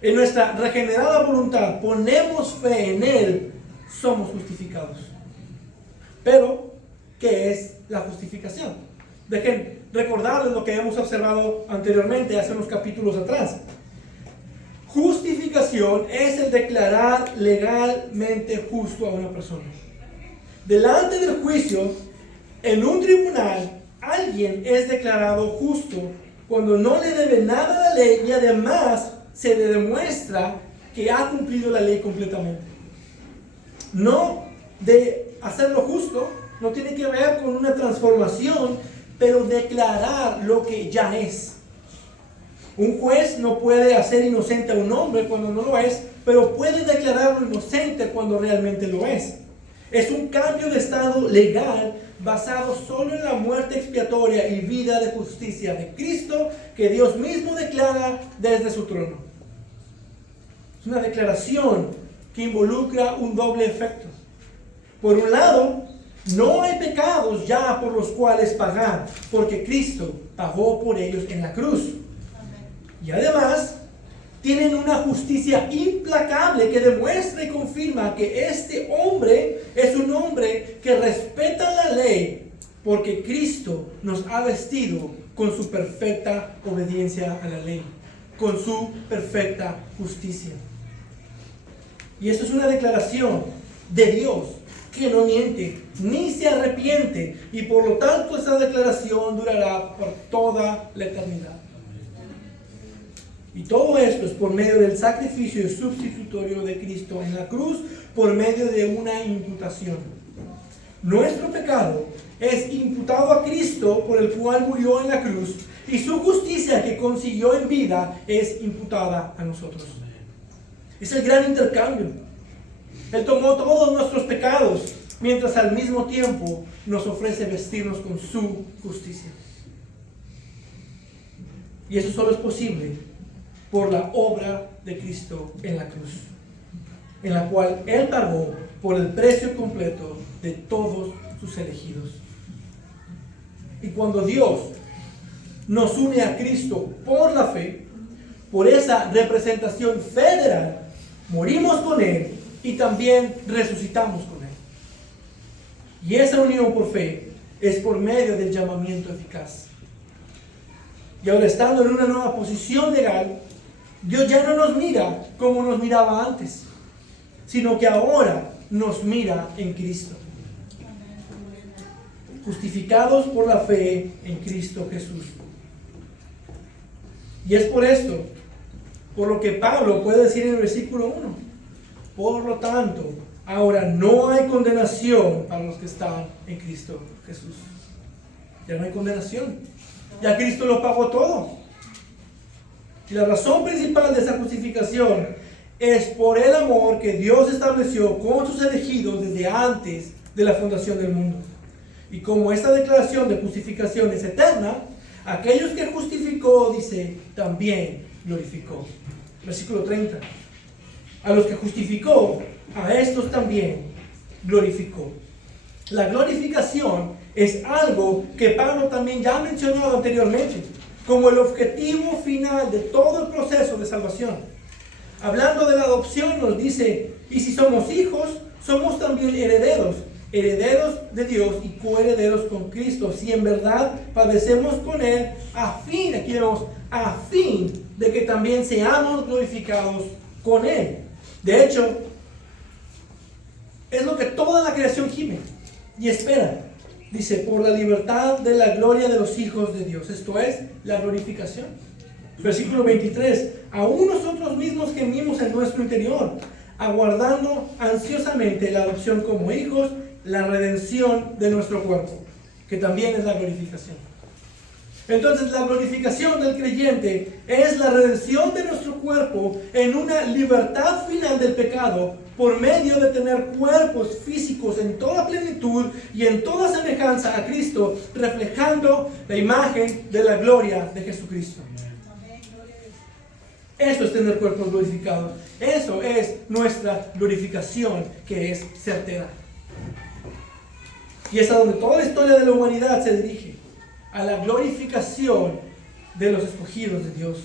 en nuestra regenerada voluntad, ponemos fe en Él, somos justificados. Pero, ¿qué es la justificación? Dejen recordarles lo que hemos observado anteriormente, hace unos capítulos atrás. Justificación es el declarar legalmente justo a una persona. Delante del juicio, en un tribunal, alguien es declarado justo cuando no le debe nada a la ley y además se le demuestra que ha cumplido la ley completamente. No de hacerlo justo, no tiene que ver con una transformación, pero declarar lo que ya es. Un juez no puede hacer inocente a un hombre cuando no lo es, pero puede declararlo inocente cuando realmente lo es. Es un cambio de estado legal basado solo en la muerte expiatoria y vida de justicia de Cristo que Dios mismo declara desde su trono. Es una declaración que involucra un doble efecto. Por un lado, No hay pecados ya por los cuales pagar, porque Cristo pagó por ellos en la cruz. Y además, tienen una justicia implacable que demuestra y confirma que este hombre es un hombre que respeta la ley, porque Cristo nos ha vestido con su perfecta obediencia a la ley, con su perfecta justicia. Y esto es una declaración de Dios que no miente, ni se arrepiente, y por lo tanto esa declaración durará por toda la eternidad. Y todo esto es por medio del sacrificio sustitutorio de Cristo en la cruz, por medio de una imputación. Nuestro pecado es imputado a Cristo, por el cual murió en la cruz, y su justicia que consiguió en vida es imputada a nosotros. Es el gran intercambio. Él tomó todos nuestros pecados, mientras al mismo tiempo nos ofrece vestirnos con su justicia. Y eso solo es posible por la obra de Cristo en la cruz, en la cual Él pagó por el precio completo de todos sus elegidos. Y cuando Dios nos une a Cristo por la fe, por esa representación federal, morimos con Él y también resucitamos con Él. Y esa unión por fe es por medio del llamamiento eficaz. Y ahora, estando en una nueva posición legal, Dios ya no nos mira como nos miraba antes, sino que ahora nos mira en Cristo. Justificados por la fe en Cristo Jesús. Y es por esto, por lo que Pablo puede decir en el versículo 1. Por lo tanto, ahora no hay condenación para los que están en Cristo Jesús. Ya no hay condenación. Ya Cristo lo pagó todo. Y la razón principal de esa justificación es por el amor que Dios estableció con sus elegidos desde antes de la fundación del mundo. Y como esta declaración de justificación es eterna, aquellos que justificó, dice, también glorificó. Versículo 30. A los que justificó, a estos también glorificó. La glorificación es algo que Pablo también ya ha mencionado anteriormente, como el objetivo final de todo el proceso de salvación. Hablando de la adopción, nos dice, y si somos hijos, somos también herederos, herederos de Dios y coherederos con Cristo, si en verdad padecemos con Él, aquí vemos, a fin de que también seamos glorificados con Él. De hecho, es lo que toda la creación gime y espera. Dice, por la libertad de la gloria de los hijos de Dios. Esto es, la glorificación. Versículo 23. Aún nosotros mismos gemimos en nuestro interior, aguardando ansiosamente la adopción como hijos, la redención de nuestro cuerpo, que también es la glorificación. Entonces, la glorificación del creyente es la redención de nuestro cuerpo en una libertad final del pecado, por medio de tener cuerpos físicos en toda plenitud y en toda semejanza a Cristo, reflejando la imagen de la gloria de Jesucristo. Eso es tener cuerpos glorificados. Eso es nuestra glorificación, que es certera. Y es a donde toda la historia de la humanidad se dirige, a la glorificación de los escogidos de Dios,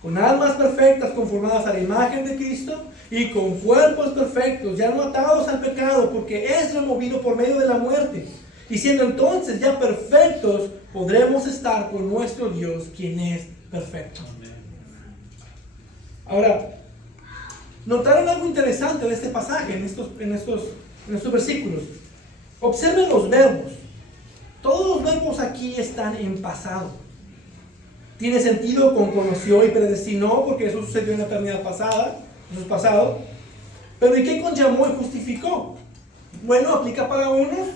con almas perfectas conformadas a la imagen de Cristo y con cuerpos perfectos, ya no atados al pecado, porque es removido por medio de la muerte. Y siendo entonces ya perfectos, podremos estar con nuestro Dios, quien es perfecto. Ahora, ¿notaron algo interesante de este pasaje en estos versículos? Observen los verbos. Todos los verbos aquí están en pasado. Tiene sentido con conoció y predestinó, porque eso sucedió en la eternidad pasada. Eso es pasado. Pero ¿y qué con llamó y justificó? Bueno, aplica para unos,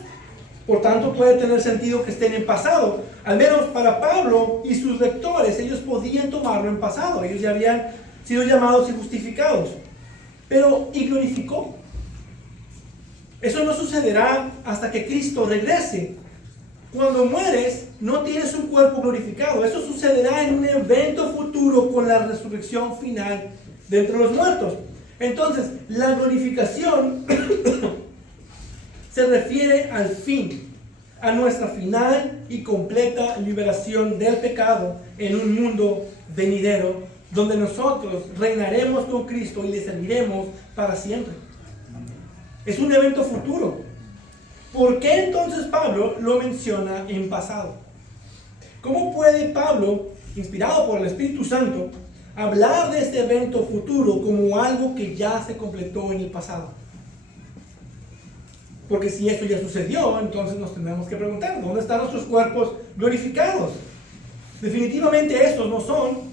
por tanto puede tener sentido que estén en pasado. Al menos para Pablo y sus lectores, ellos podían tomarlo en pasado. Ellos ya habían sido llamados y justificados. Pero ¿y glorificó? Eso no sucederá hasta que Cristo regrese. Cuando mueres, no tienes un cuerpo glorificado. Eso sucederá en un evento futuro con la resurrección final de entre los muertos. Entonces, la glorificación se refiere al fin, a nuestra final y completa liberación del pecado en un mundo venidero, donde nosotros reinaremos con Cristo y le serviremos para siempre. Es un evento futuro. ¿Por qué entonces Pablo lo menciona en pasado? ¿Cómo puede Pablo, inspirado por el Espíritu Santo, hablar de este evento futuro como algo que ya se completó en el pasado? Porque si esto ya sucedió, entonces nos tenemos que preguntar, ¿dónde están nuestros cuerpos glorificados? Definitivamente estos no son.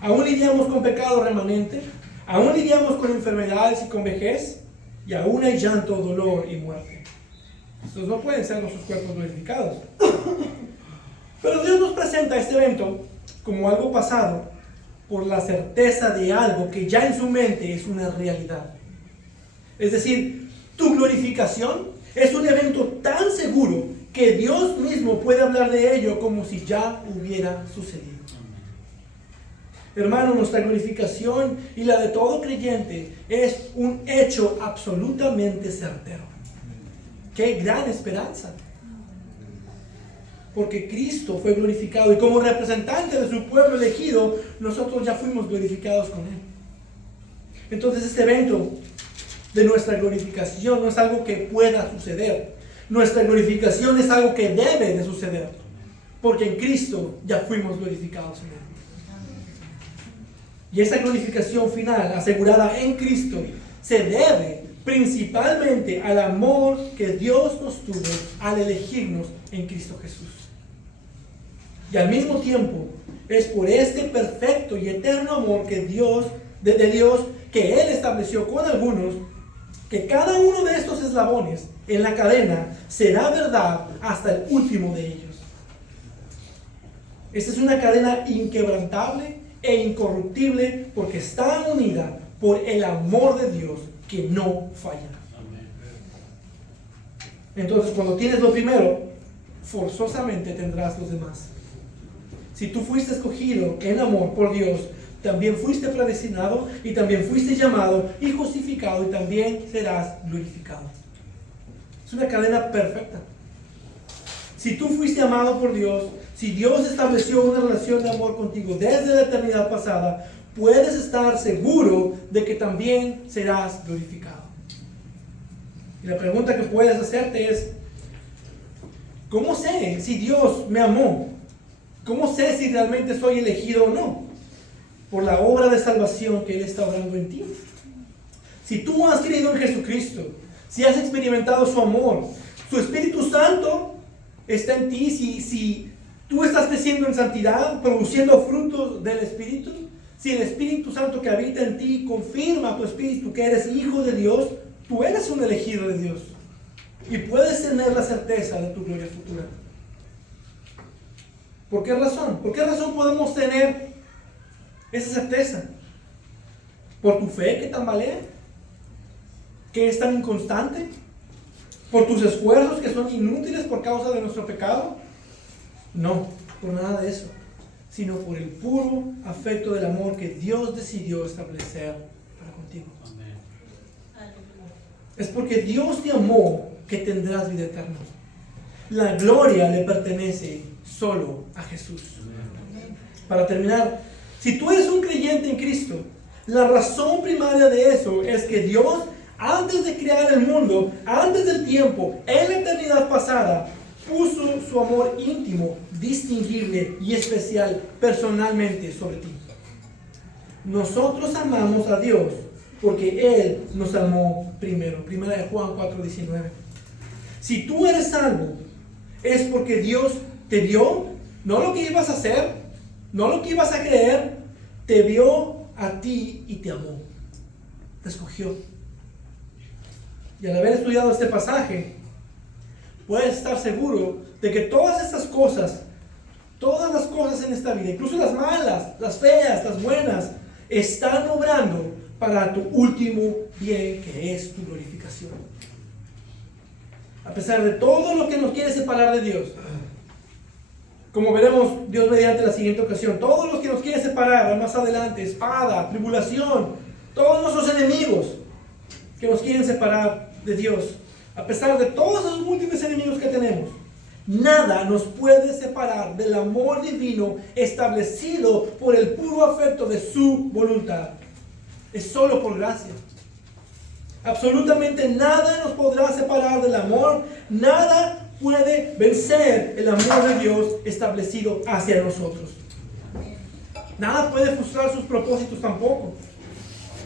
Aún lidiamos con pecado remanente, aún lidiamos con enfermedades y con vejez, y aún hay llanto, dolor y muerte. Estos no pueden ser nuestros cuerpos glorificados. Pero Dios nos presenta este evento como algo pasado por la certeza de algo que ya en su mente es una realidad. Es decir, tu glorificación es un evento tan seguro que Dios mismo puede hablar de ello como si ya hubiera sucedido. Hermano, nuestra glorificación y la de todo creyente es un hecho absolutamente certero. ¡Qué gran esperanza! Porque Cristo fue glorificado y como representante de su pueblo elegido, nosotros ya fuimos glorificados con Él. Entonces este evento de nuestra glorificación no es algo que pueda suceder. Nuestra glorificación es algo que debe de suceder. Porque en Cristo ya fuimos glorificados en Él. Y esa glorificación final, asegurada en Cristo, se debe principalmente al amor que Dios nos tuvo al elegirnos en Cristo Jesús. Y al mismo tiempo, es por este perfecto y eterno amor que Dios, de Dios, que Él estableció con algunos, que cada uno de estos eslabones en la cadena será verdad hasta el último de ellos. Esta es una cadena inquebrantable e incorruptible porque está unida por el amor de Dios que no falla. Entonces, cuando tienes lo primero, forzosamente tendrás los demás. Si tú fuiste escogido en amor por Dios, también fuiste predestinado y también fuiste llamado y justificado y también serás glorificado. Es una cadena perfecta. Si tú fuiste amado por Dios, si Dios estableció una relación de amor contigo desde la eternidad pasada, puedes estar seguro de que también serás glorificado. Y la pregunta que puedes hacerte es, ¿cómo sé si Dios me amó? ¿Cómo sé si realmente soy elegido o no? Por la obra de salvación que Él está obrando en ti. Si tú has creído en Jesucristo, si has experimentado su amor, su Espíritu Santo está en ti, si tú estás creciendo en santidad, produciendo frutos del Espíritu, si el Espíritu Santo que habita en ti confirma a tu espíritu que eres hijo de Dios, tú eres un elegido de Dios y puedes tener la certeza de tu gloria futura. ¿Por qué razón? ¿Por qué razón podemos tener esa certeza? ¿Por tu fe que tambalea? ¿Que es tan inconstante? ¿Por tus esfuerzos que son inútiles por causa de nuestro pecado? No, por nada de eso, sino por el puro afecto del amor que Dios decidió establecer para contigo. Amén. Es porque Dios te amó que tendrás vida eterna. La gloria le pertenece solo a Jesús. Amén. Para terminar, si tú eres un creyente en Cristo, la razón primaria de eso es que Dios, antes de crear el mundo, antes del tiempo, en la eternidad pasada, puso su amor íntimo, distinguible y especial personalmente sobre ti. Nosotros amamos a Dios porque Él nos amó primero. Primera de Juan 4:19. Si tú eres salvo, es porque Dios te vio, no lo que ibas a hacer, no lo que ibas a creer, te vio a ti y te amó. Te escogió. Y al haber estudiado este pasaje, puedes estar seguro de que todas estas cosas, todas las cosas en esta vida, incluso las malas, las feas, las buenas, están obrando para tu último bien, que es tu glorificación. A pesar de todo lo que nos quiere separar de Dios, como veremos Dios mediante la siguiente ocasión, todos los que nos quieren separar más adelante, espada, tribulación, todos nuestros enemigos que nos quieren separar de Dios, A pesar de todos esos múltiples enemigos que tenemos, nada nos puede separar del amor divino establecido por el puro afecto de su voluntad. Es solo por gracia. Absolutamente nada nos podrá separar del amor. Nada puede vencer el amor de Dios establecido hacia nosotros. Nada puede frustrar sus propósitos tampoco.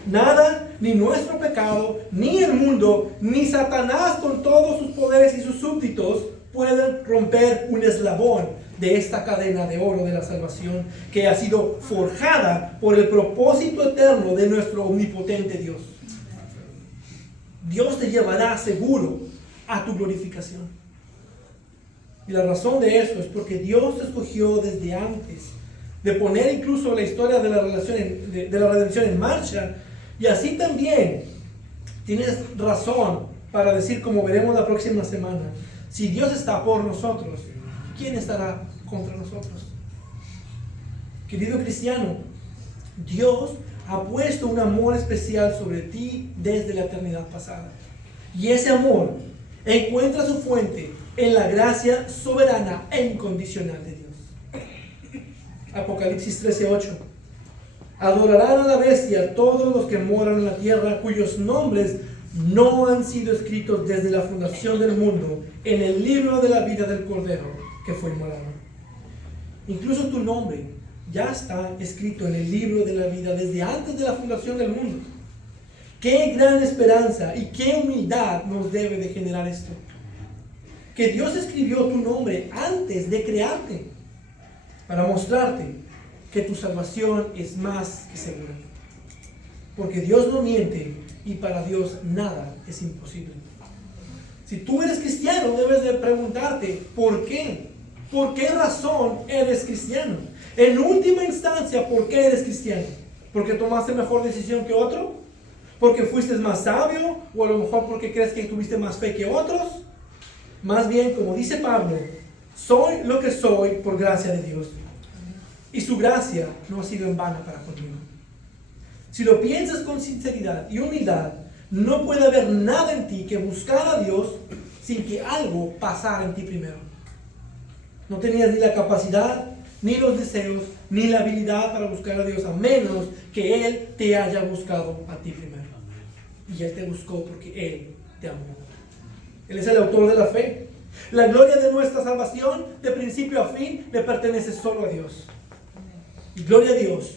Nada, ni nuestro pecado, ni el mundo, ni Satanás con todos sus poderes y sus súbditos pueden romper un eslabón de esta cadena de oro de la salvación que ha sido forjada por el propósito eterno de nuestro omnipotente Dios. Dios te llevará seguro a tu glorificación. Y la razón de eso es porque Dios te escogió desde antes de poner incluso la historia de la redención en marcha. Y así también tienes razón para decir, como veremos la próxima semana, si Dios está por nosotros, ¿quién estará contra nosotros? Querido cristiano, Dios ha puesto un amor especial sobre ti desde la eternidad pasada. Y ese amor encuentra su fuente en la gracia soberana e incondicional de Dios. Apocalipsis 13:8. Adorarán a la bestia todos los que moran en la tierra, cuyos nombres no han sido escritos desde la fundación del mundo en el libro de la vida del Cordero que fue inmolado. Incluso tu nombre ya está escrito en el libro de la vida desde antes de la fundación del mundo. Qué gran esperanza y qué humildad nos debe de generar esto. Que Dios escribió tu nombre antes de crearte para mostrarte que tu salvación es más que segura. Porque Dios no miente y para Dios nada es imposible. Si tú eres cristiano, debes de preguntarte, ¿por qué? ¿Por qué razón eres cristiano? En última instancia, ¿por qué eres cristiano? ¿Porque tomaste mejor decisión que otro? ¿Porque fuiste más sabio? ¿O a lo mejor porque crees que tuviste más fe que otros? Más bien, como dice Pablo, soy lo que soy por gracia de Dios. Y su gracia no ha sido en vano para conmigo. Si lo piensas con sinceridad y humildad, no puede haber nada en ti que buscar a Dios sin que algo pasara en ti primero. No tenías ni la capacidad, ni los deseos, ni la habilidad para buscar a Dios, a menos que Él te haya buscado a ti primero. Y Él te buscó porque Él te amó. Él es el autor de la fe. La gloria de nuestra salvación, de principio a fin, le pertenece solo a Dios. Y gloria a Dios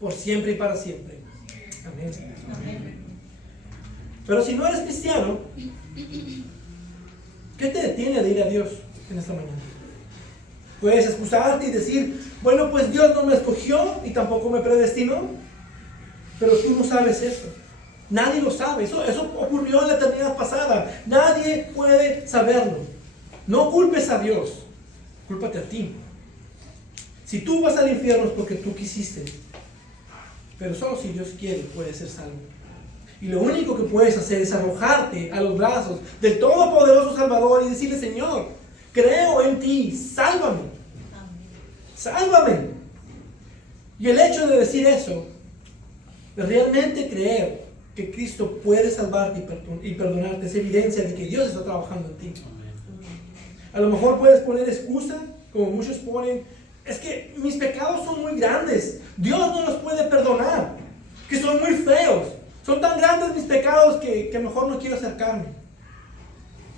por siempre y para siempre. Amén. Amén. Pero si no eres cristiano, ¿qué te detiene de ir a Dios en esta mañana? Puedes excusarte y decir, bueno, pues Dios no me escogió y tampoco me predestinó. Pero tú no sabes eso. Nadie lo sabe. Eso ocurrió en la eternidad pasada. Nadie puede saberlo. No culpes a Dios. Cúlpate a ti. Si tú vas al infierno es porque tú quisiste. Pero solo si Dios quiere puedes ser salvo. Y lo único que puedes hacer es arrojarte a los brazos del Todopoderoso Salvador y decirle, Señor, creo en ti, sálvame. Sálvame. Y el hecho de decir eso, de realmente creer que Cristo puede salvarte y perdonarte, es evidencia de que Dios está trabajando en ti. A lo mejor puedes poner excusa, como muchos ponen, es que mis pecados son muy grandes, Dios no los puede perdonar, que son muy feos, son tan grandes mis pecados que mejor no quiero acercarme.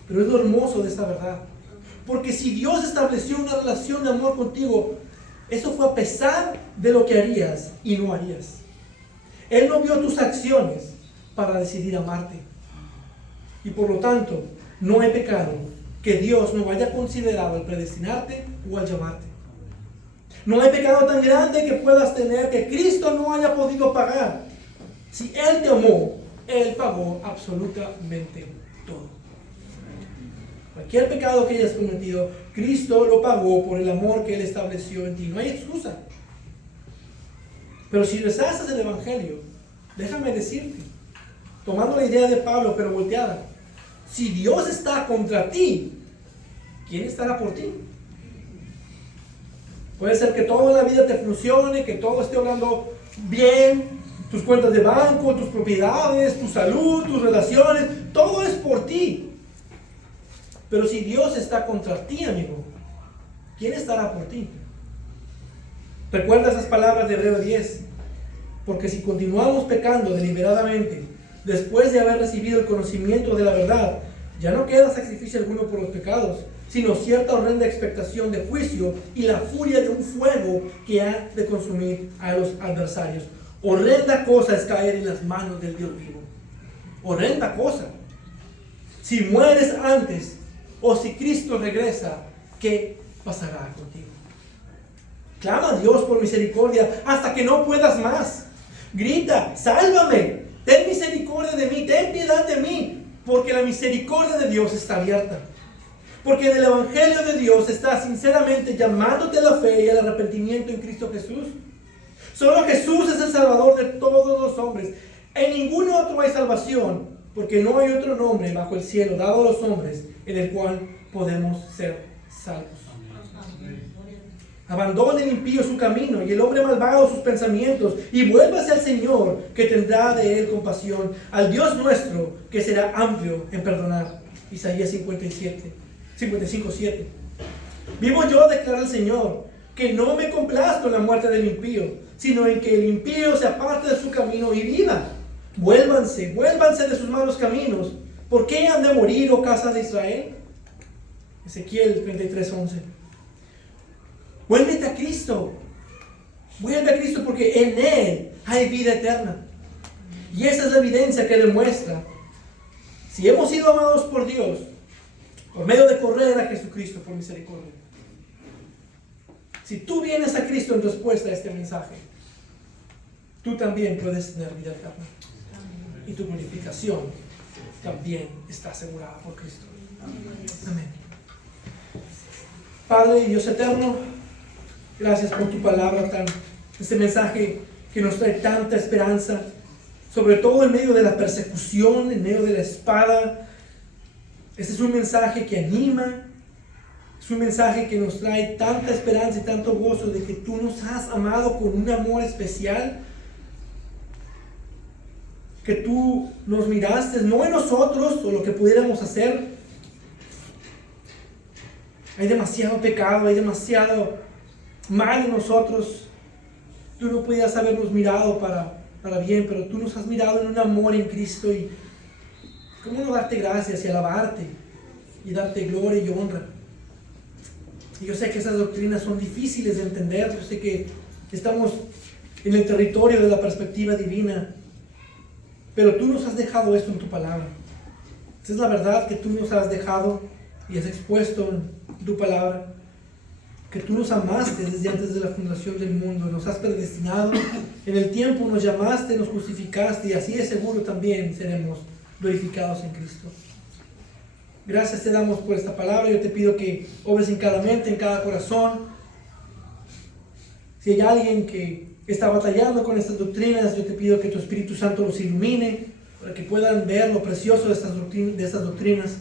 Pero es lo hermoso de esta verdad, porque si Dios estableció una relación de amor contigo, eso fue a pesar de lo que harías y no harías. Él no vio tus acciones para decidir amarte. Y por lo tanto, no hay pecado que Dios no haya considerado al predestinarte o al llamarte. No hay pecado tan grande que puedas tener que Cristo no haya podido pagar. Si Él te amó, Él pagó absolutamente todo. Cualquier pecado que hayas cometido, Cristo lo pagó por el amor que Él estableció en ti. No hay excusa. Pero si rechazas el Evangelio, déjame decirte, tomando la idea de Pablo pero volteada, si Dios está contra ti, ¿quién estará por ti? Puede ser que toda la vida te funcione, que todo esté hablando bien, tus cuentas de banco, tus propiedades, tu salud, tus relaciones, todo es por ti. Pero si Dios está contra ti, amigo, ¿quién estará por ti? Recuerda esas palabras de Hebreo 10. Porque si continuamos pecando deliberadamente, después de haber recibido el conocimiento de la verdad, ya no queda sacrificio alguno por los pecados, sino cierta horrenda expectación de juicio y la furia de un fuego que ha de consumir a los adversarios. Horrenda cosa es caer en las manos del Dios vivo. Horrenda cosa. Si mueres antes o si Cristo regresa, ¿qué pasará contigo? Clama a Dios por misericordia hasta que no puedas más. Grita, sálvame, ten misericordia de mí, ten piedad de mí, porque la misericordia de Dios está abierta. Porque en el Evangelio de Dios está sinceramente llamándote a la fe y al arrepentimiento en Cristo Jesús. Solo Jesús es el Salvador de todos los hombres. En ningún otro hay salvación, porque no hay otro nombre bajo el cielo dado a los hombres en el cual podemos ser salvos. Abandone el impío su camino y el hombre malvado sus pensamientos y vuélvase al Señor, que tendrá de él compasión, al Dios nuestro, que será amplio en perdonar. Isaías 55:7. Vivo yo, declara el Señor, que no me complazco en la muerte del impío, sino en que el impío se aparte de su camino y viva. Vuélvanse de sus malos caminos. ¿Por qué han de morir, oh casa de Israel? Ezequiel 33:11. Vuélvete a Cristo. Vuelve a Cristo, porque en Él hay vida eterna. Y esa es la evidencia que demuestra si hemos sido amados por Dios por medio de correr a Jesucristo por misericordia. Si tú vienes a Cristo en respuesta a este mensaje, tú también puedes tener vida eterna. Y tu glorificación también está asegurada por Cristo. Amén. Padre y Dios eterno, gracias por tu palabra, este mensaje que nos trae tanta esperanza, sobre todo en medio de la persecución, en medio de la espada. Este es un mensaje que anima, es un mensaje que nos trae tanta esperanza y tanto gozo de que tú nos has amado con un amor especial, que tú nos miraste no en nosotros o lo que pudiéramos hacer. Hay demasiado pecado, hay demasiado mal en nosotros. Tú no podías habernos mirado para bien, pero tú nos has mirado en un amor en Cristo. Y cómo no darte gracias y alabarte y darte gloria y honra. Y yo sé que esas doctrinas son difíciles de entender. Yo sé que estamos en el territorio de la perspectiva divina, pero tú nos has dejado esto en tu palabra. Esa es la verdad que tú nos has dejado y has expuesto en tu palabra, que tú nos amaste desde antes de la fundación del mundo, nos has predestinado, en el tiempo nos llamaste, nos justificaste, y así es seguro también seremos glorificados en Cristo. Gracias te damos por esta palabra. Yo te pido que obres en cada mente, en cada corazón. Si hay alguien que está batallando con estas doctrinas, yo te pido que tu Espíritu Santo los ilumine para que puedan ver lo precioso de estas doctrinas,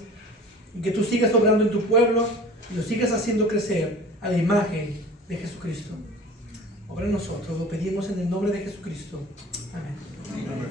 y que tú sigas obrando en tu pueblo y lo sigas haciendo crecer a la imagen de Jesucristo. Obra en nosotros, lo pedimos en el nombre de Jesucristo. Amén. Amén.